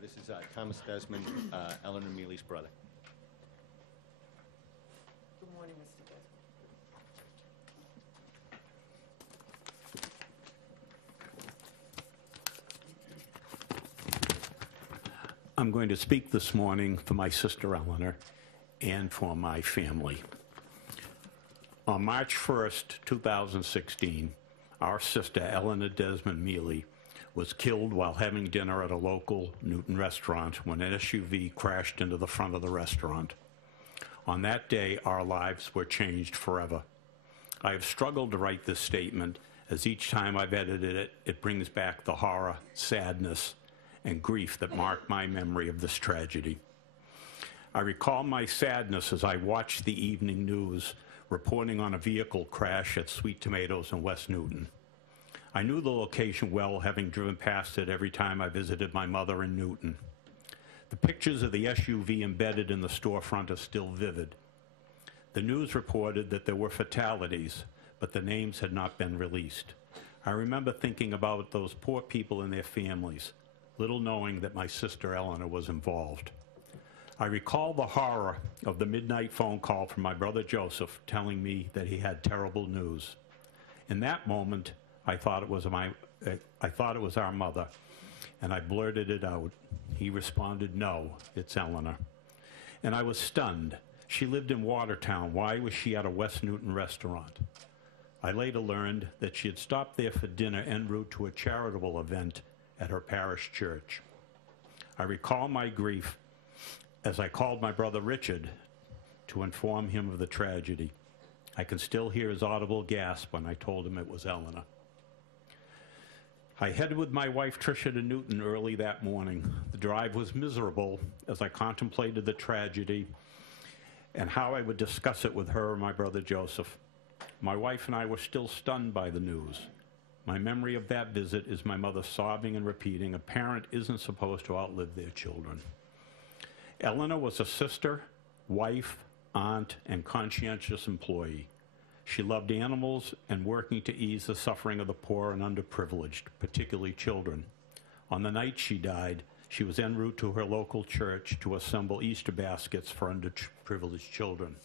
This is Thomas Desmond, Eleanor Mealy's brother. Good morning, Mr. Desmond. I'm going to speak this morning for my sister Eleanor and for my family. On March 1st, 2016, our sister Eleanor Desmond Mealy was killed while having dinner at a local Newton restaurant when an SUV crashed into the front of the restaurant. On that day, our lives were changed forever. I have struggled to write this statement, as each time I've edited it, it brings back the horror, sadness, and grief that mark my memory of this tragedy. I recall my sadness as I watched the evening news reporting on a vehicle crash at Sweet Tomatoes in West Newton. I knew the location well, having driven past it every time I visited my mother in Newton. The pictures of the SUV embedded in the storefront are still vivid. The news reported that there were fatalities, but the names had not been released. I remember thinking about those poor people and their families, little knowing that my sister Eleanor was involved. I recall the horror of the midnight phone call from my brother Joseph telling me that he had terrible news. In that moment, I thought it was our mother, and I blurted it out. He responded, "No, it's Eleanor." And I was stunned. She lived in Watertown. Why was she at a West Newton restaurant? I later learned that she had stopped there for dinner en route to a charitable event at her parish church. I recall my grief as I called my brother Richard to inform him of the tragedy. I can still hear his audible gasp when I told him it was Eleanor. I headed with my wife Tricia to Newton early that morning. The drive was miserable as I contemplated the tragedy and how I would discuss it with her and my brother Joseph. My wife and I were still stunned by the news. My memory of that visit is my mother sobbing and repeating, "A parent isn't supposed to outlive their children." Eleanor was a sister, wife, aunt, and conscientious employee. She loved animals and working to ease the suffering of the poor and underprivileged, particularly children. On the night she died, she was en route to her local church to assemble Easter baskets for underprivileged children.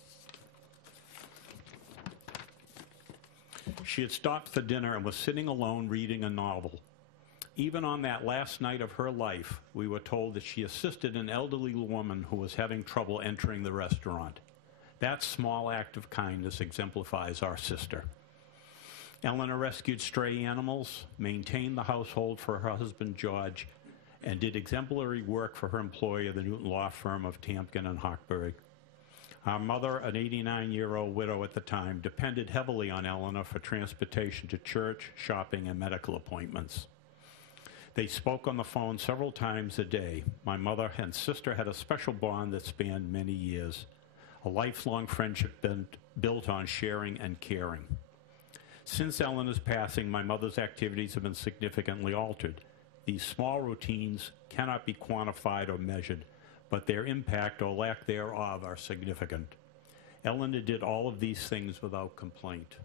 She had stopped for dinner and was sitting alone reading a novel. Even on that last night of her life, we were told that she assisted an elderly woman who was having trouble entering the restaurant. That small act of kindness exemplifies our sister. Eleanor rescued stray animals, maintained the household for her husband George, and did exemplary work for her employer, the Newton law firm of Tampkin and Hochberg. Our mother, an 89-year-old widow at the time, depended heavily on Eleanor for transportation to church, shopping, and medical appointments. They spoke on the phone several times a day. My mother and sister had a special bond that spanned many years, a lifelong friendship built on sharing and caring. Since Eleanor's passing, my mother's activities have been significantly altered. These small routines cannot be quantified or measured, but their impact or lack thereof are significant. Eleanor did all of these things without complaint.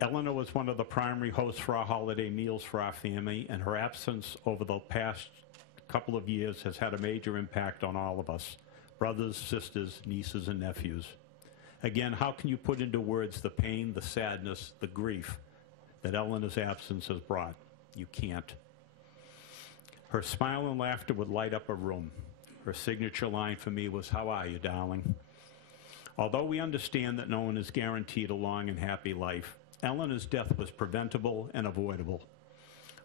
Eleanor was one of the primary hosts for our holiday meals for our family, and her absence over the past couple of years has had a major impact on all of us, brothers, sisters, nieces, and nephews. Again, how can you put into words the pain, the sadness, the grief that Eleanor's absence has brought? You can't. Her smile and laughter would light up a room. Her signature line for me was, "How are you, darling?" Although we understand that no one is guaranteed a long and happy life, Eleanor's death was preventable and avoidable.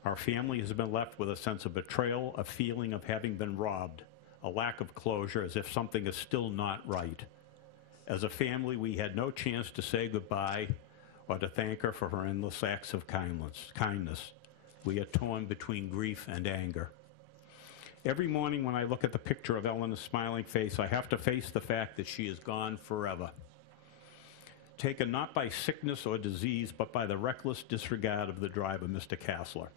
Our family has been left with a sense of betrayal, a feeling of having been robbed, a lack of closure, as if something is still not right. As a family, we had no chance to say goodbye or to thank her for her endless acts of kindness. We are torn between grief and anger. Every morning when I look at the picture of Eleanor's smiling face, I have to face the fact that she is gone forever. Taken not by sickness or disease, but by the reckless disregard of the driver, Mr. Casler.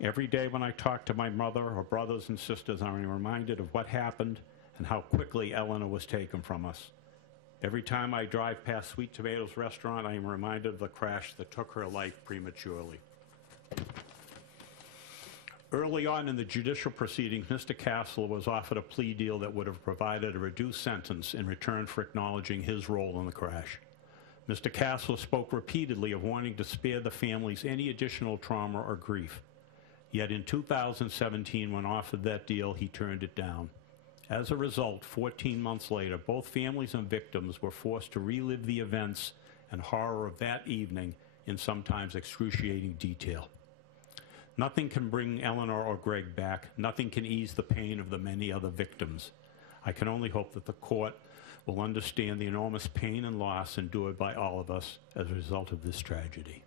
Every day when I talk to my mother or brothers and sisters, I'm reminded of what happened and how quickly Eleanor was taken from us. Every time I drive past Sweet Tomatoes restaurant, I am reminded of the crash that took her life prematurely. Early on in the judicial proceedings, Mr. Casler was offered a plea deal that would have provided a reduced sentence in return for acknowledging his role in the crash. Mr. Casler spoke repeatedly of wanting to spare the families any additional trauma or grief. Yet in 2017, when offered that deal, he turned it down. As a result, 14 months later, both families and victims were forced to relive the events and horror of that evening in sometimes excruciating detail. Nothing can bring Eleanor or Greg back. Nothing can ease the pain of the many other victims. I can only hope that the court will understand the enormous pain and loss endured by all of us as a result of this tragedy.